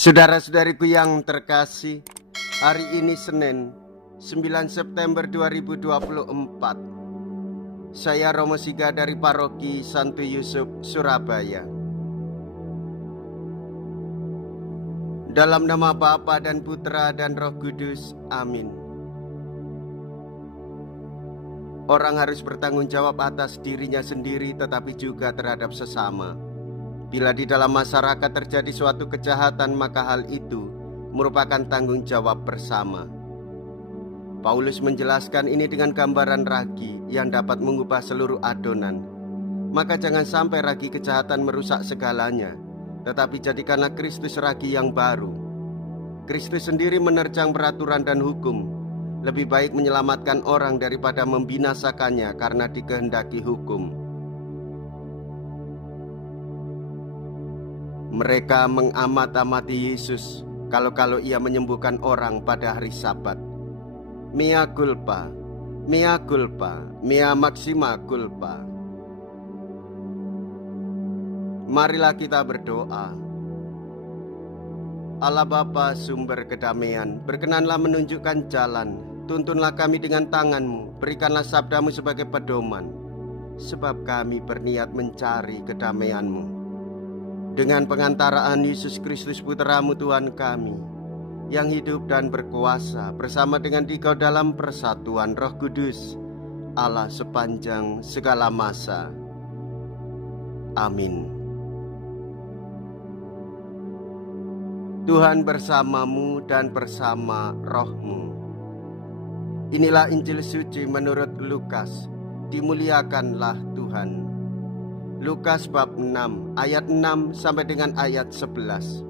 Saudara-saudariku yang terkasih, hari ini Senin 9 September 2024. Saya Romo Siga dari Paroki Santo Yusuf, Surabaya. Dalam nama Bapa dan Putra dan Roh Kudus, amin. Orang harus bertanggung jawab atas dirinya sendiri tetapi juga terhadap sesama. Bila di dalam masyarakat terjadi suatu kejahatan, maka hal itu merupakan tanggung jawab bersama. Paulus menjelaskan ini dengan gambaran ragi yang dapat mengubah seluruh adonan. Maka jangan sampai ragi kejahatan merusak segalanya, tetapi jadikanlah Kristus ragi yang baru. Kristus sendiri menerjang peraturan dan hukum. Lebih baik menyelamatkan orang daripada membinasakannya karena dikehendaki hukum. Mereka mengamat-amati Yesus kalau ia menyembuhkan orang pada hari Sabat. Mea culpa, mea culpa, mea maxima culpa. Marilah kita berdoa. Allah Bapa, sumber kedamaian, berkenanlah menunjukkan jalan. Tuntunlah kami dengan tangan-Mu, berikanlah sabda-Mu sebagai pedoman, sebab kami berniat mencari kedamaian-Mu. Dengan pengantaraan Yesus Kristus Putra-Mu Tuhan kami, yang hidup dan berkuasa bersama dengan Dikau dalam persatuan Roh Kudus, Allah sepanjang segala masa. Amin. Tuhan bersamamu dan bersama rohmu. Inilah Injil suci menurut Lukas. Dimuliakanlah Tuhan. Lukas bab 6 ayat 6 sampai dengan ayat 11.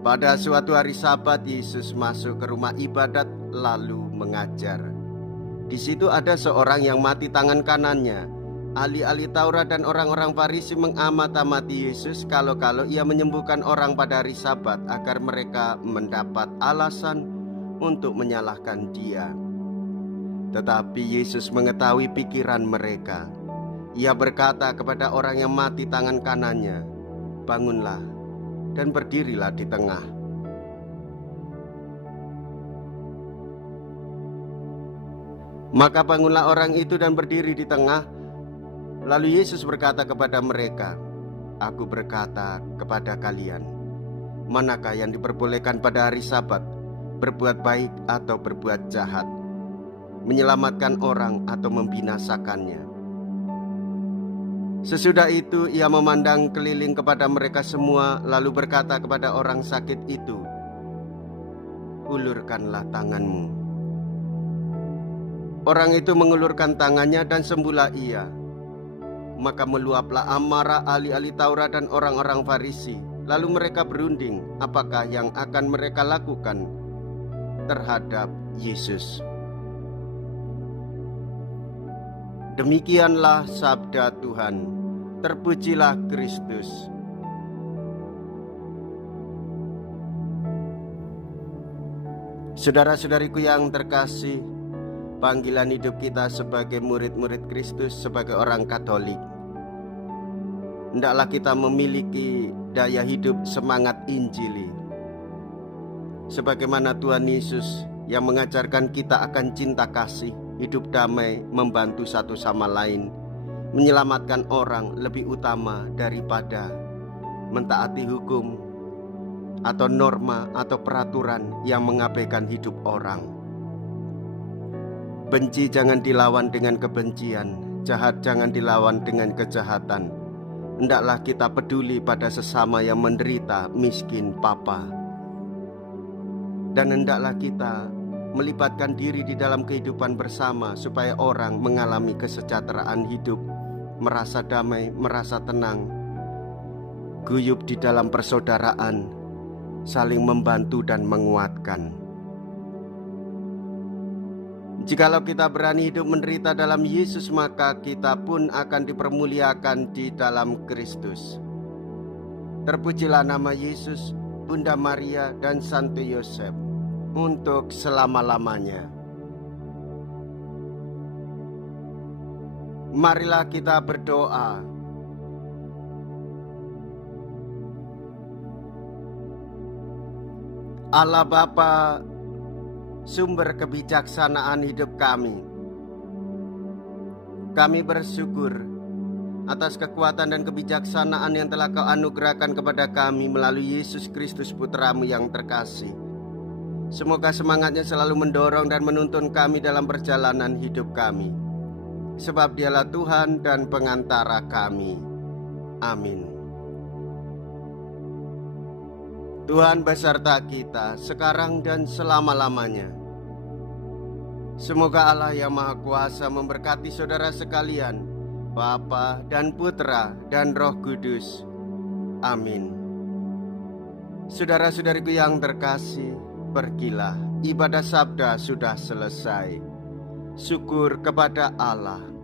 Pada suatu hari Sabat, Yesus masuk ke rumah ibadat lalu mengajar. Di situ ada seorang yang mati tangan kanannya. Ahli-ahli Taurat dan orang-orang Farisi mengamat-amati Yesus kalau ia menyembuhkan orang pada hari Sabat agar mereka mendapat alasan untuk menyalahkan Dia. Tetapi Yesus mengetahui pikiran mereka. Ia berkata kepada orang yang mati tangan kanannya, "Bangunlah dan berdirilah di tengah." Maka bangunlah orang itu dan berdiri di tengah. Lalu Yesus berkata kepada mereka, "Aku berkata kepada kalian, manakah yang diperbolehkan pada hari Sabat, berbuat baik atau berbuat jahat, menyelamatkan orang atau membinasakannya?" Sesudah itu ia memandang keliling kepada mereka semua, lalu berkata kepada orang sakit itu, "Ulurkanlah tanganmu." Orang itu mengulurkan tangannya dan sembuhlah ia. Maka meluaplah amarah ahli-ahli Taurat dan orang-orang Farisi. Lalu mereka berunding apakah yang akan mereka lakukan terhadap Yesus. Demikianlah sabda Tuhan. Terpujilah Kristus. Saudara-saudariku yang terkasih, panggilan hidup kita sebagai murid-murid Kristus, sebagai orang Katolik, hendaklah kita memiliki daya hidup semangat Injili. Sebagaimana Tuhan Yesus yang mengajarkan kita akan cinta kasih, hidup damai, membantu satu sama lain, menyelamatkan orang lebih utama daripada mentaati hukum atau norma atau peraturan yang mengabaikan hidup orang. Benci jangan dilawan dengan kebencian, jahat jangan dilawan dengan kejahatan. Hendaklah kita peduli pada sesama yang menderita, miskin, papa. Dan hendaklah kita melibatkan diri di dalam kehidupan bersama supaya orang mengalami kesejahteraan hidup, merasa damai, merasa tenang, guyup di dalam persaudaraan, saling membantu dan menguatkan. Jikalau kita berani hidup menderita dalam Yesus, maka kita pun akan dipermuliakan di dalam Kristus. Terpujilah nama Yesus, Bunda Maria, dan Santo Yosef untuk selama-lamanya. Marilah kita berdoa. Allah Bapa, sumber kebijaksanaan hidup kami bersyukur atas kekuatan dan kebijaksanaan yang telah Kau anugerahkan kepada kami melalui Yesus Kristus Putra-Mu yang terkasih. Semoga semangatnya selalu mendorong dan menuntun kami dalam perjalanan hidup kami, sebab Dialah Tuhan dan pengantara kami. Amin. Tuhan beserta kita sekarang dan selama-lamanya. Semoga Allah yang Maha Kuasa memberkati saudara sekalian, Bapa dan Putra dan Roh Kudus. Amin. Saudara-saudariku yang terkasih, pergilah, ibadah sabda sudah selesai. Syukur kepada Allah.